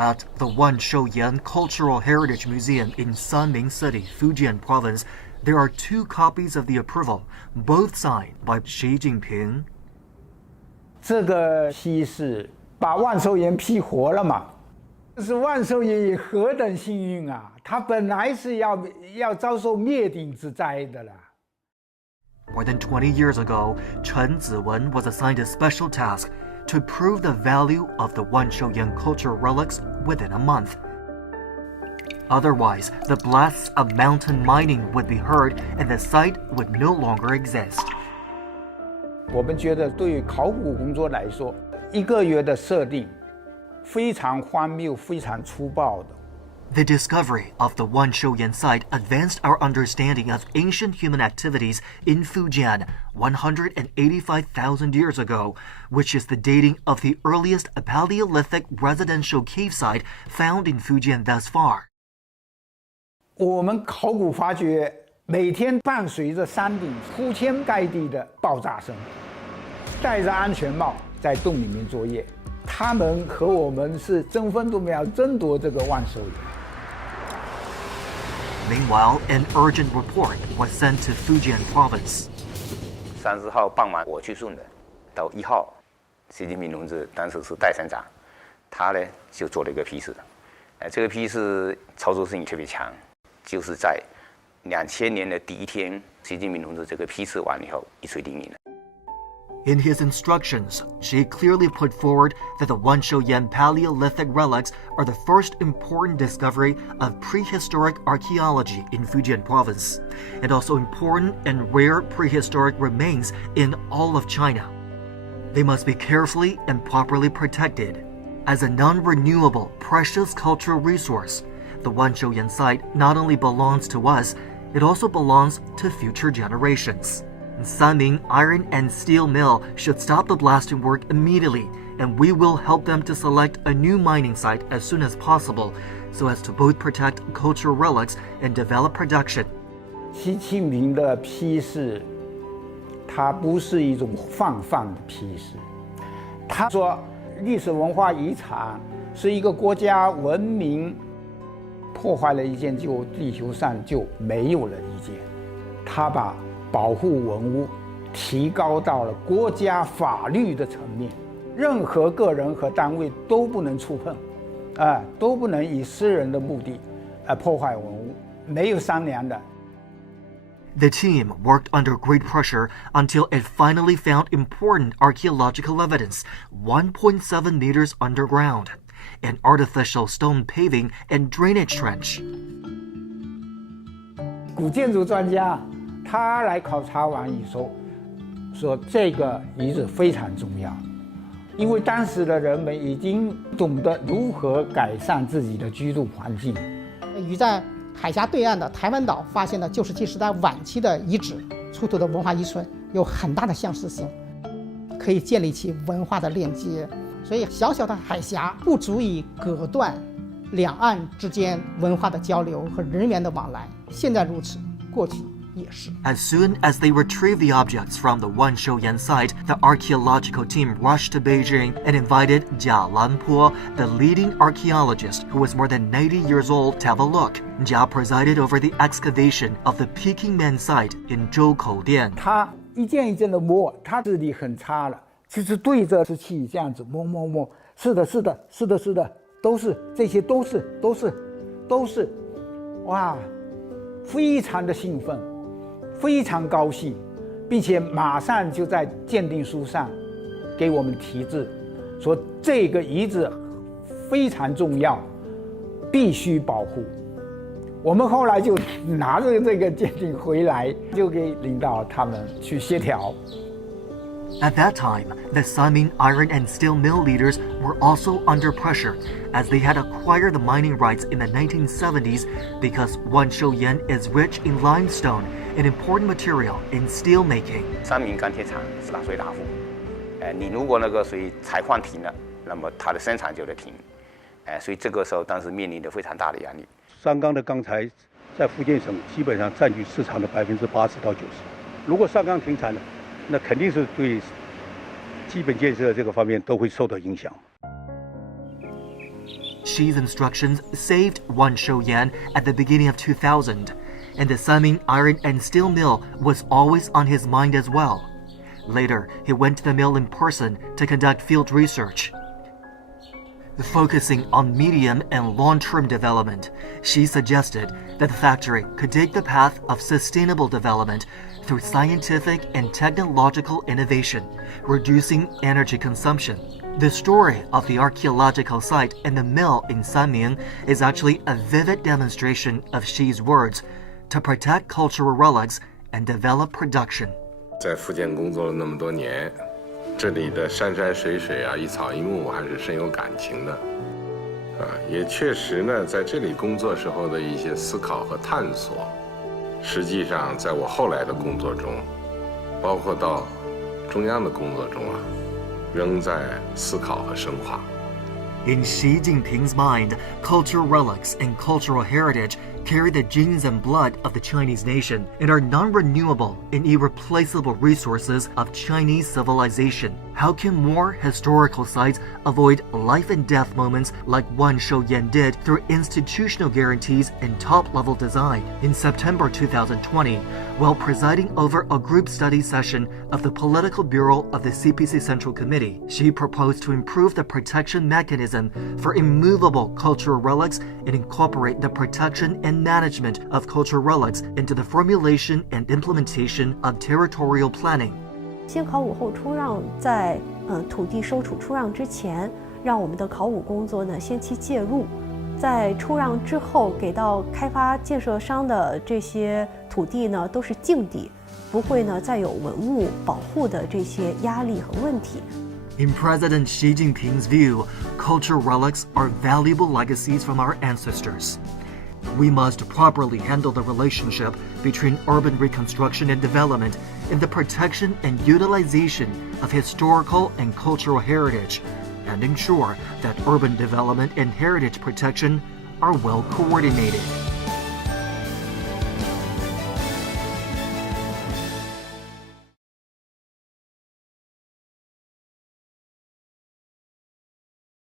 At the Wanshouyan Cultural Heritage Museum in Sanming City, Fujian Province, there are 2 copies of the approval, both signed by Xi Jinping. 这个西是把万寿岩批活了嘛？是万寿岩何等幸运啊！它本来是要遭受灭顶之灾的了。More than 20 years ago, Chen Ziwen was assigned a special task to prove the value of the Wanshouyan cultural relics within a month. Otherwise, the blasts of mountain mining would be heard and the site would no longer exist. 我们觉得对于考古工作来说，1个月的设定非常荒谬、非常粗暴的。The discovery of the Wanshouyan site advanced our understanding of ancient human activities in Fujian 185,000 years ago, which is the dating of the earliest Paleolithic residential cave site found in Fujian thus far. 我们考古发掘每天伴随着山顶铺天盖地的爆炸声，戴着安全帽在洞里面作业，他们和我们是争分夺秒争夺这个万寿岩。Meanwhile, an urgent report was sent to Fujian Province. 30号傍晚我去顺的，到1号，习近平同志当时是代省长，他呢就做了一个批示，这个批示操作性特别强，就是在2000年的第1天，习近平同志这个批示完以后一锤定音了。In his instructions, Xi clearly put forward that the Wanshouyan Paleolithic relics are the first important discovery of prehistoric archaeology in Fujian Province, and also important and rare prehistoric remains in all of China. They must be carefully and properly protected. As a non-renewable, precious cultural resource, the Wanshouyan site not only belongs to us, it also belongs to future generations. Sanming Iron and Steel Mill should stop the blasting work immediately, and we will help them to select a new mining site as soon as possible, so as to both protect cultural relics and develop production. 习近平的批示，它不是一种泛泛的批示。他说，历史文化遗产是一个国家文明破坏了一件，就地球上就没有了一件。他把保护文物提高到了国家法律的层面，任何个人和单位都不能触碰，都不能以私人的目的，破坏文物，没有商量的。The team worked under great pressure until it finally found important archaeological evidence 1.7 meters underground, an artificial stone paving and drainage trench. 古建筑专家他来考察完以后，说这个遗址非常重要，因为当时的人们已经懂得如何改善自己的居住环境。与在海峡对岸的台湾岛发现的旧石器时代晚期的遗址出土的文化遗存有很大的相似性，可以建立起文化的链接。所以小小的海峡不足以隔断两岸之间文化的交流和人员的往来，现在如此，过去也是。 As soon as they retrieved the objects from the Wanshouyan site, the archaeological team rushed to Beijing and invited Jia Lanpo, the leading archaeologist who was more than 90 years old, to have a look. Jia presided over the excavation of the Peking Man site in Zhoukou-dian. 他一件一件的摸，他视力很差了，就是对着石器这样子摸摸摸，是的，是的，是的，是的，都是这些，都是，哇，非常的兴奋。非常高兴，并且马上就在鉴定书上给我们题字，说这个遗址非常重要，必须保护。我们后来就拿着这个鉴定回来，就给领导他们去协调。At that time, the Sanming Iron and Steel Mill leaders were also under pressure, as they had acquired the mining rights in the 1970s because Wanshouyan is rich in limestone, an important material in steel making. 三明钢铁厂是大水大户，你如果那个水采矿停了，那么它的生产就得停，所以这个时候当时面临着非常大的压力。三钢的钢材在福建省基本上占据市场的80%到90%，如果三钢停产了，那肯定是对基本建设这个方面都会受到影响。Xi's instructions saved Wanshouyan at the beginning of 2000, and the Sanming iron and steel mill was always on his mind as well. Later, he went to the mill in person to conduct field research. Focusing on medium and long-term development, Xi suggested that the factory could take the path of sustainable development through scientific and technological innovation, reducing energy consumption. The story of the archaeological site and the mill in Sanming is actually a vivid demonstration of Xi's words to protect cultural relics and develop production. 在福建工作了那么多年，这里的山山水水啊，一草一木，我还是深有感情的。也确实呢，在这里工作时候的一些思考和探索，实际上在我后来的工作中，包括到中央的工作中啊，仍在思考和深化。In Xi Jinping's mind, cultural relics and cultural heritage carry the genes and blood of the Chinese nation and are non-renewable and irreplaceable resources of Chinese civilization. How can more historical sites avoid life and death moments like Wanshouyan did through institutional guarantees and top-level design? In September 2020, while presiding over a group study session of the Political Bureau of the CPC Central Committee, Xi proposed to improve the protection mechanism for immovable cultural relics and incorporate the protection and management of cultural relics into the formulation and implementation of territorial planning. 先考武后出让，在土地收储出让之前，让我们的考武工作呢先期介入，在出让之后给到开发建设商的这些土地呢都是净地，不会呢再有文物保护的这些压力和问题。 In President Xi Jinping's view, cultural relics are valuable legacies from our ancestors. We must properly handle the relationship between urban reconstruction and development and the protection and utilization of historical and cultural heritage, and ensure that urban development and heritage protection are well coordinated.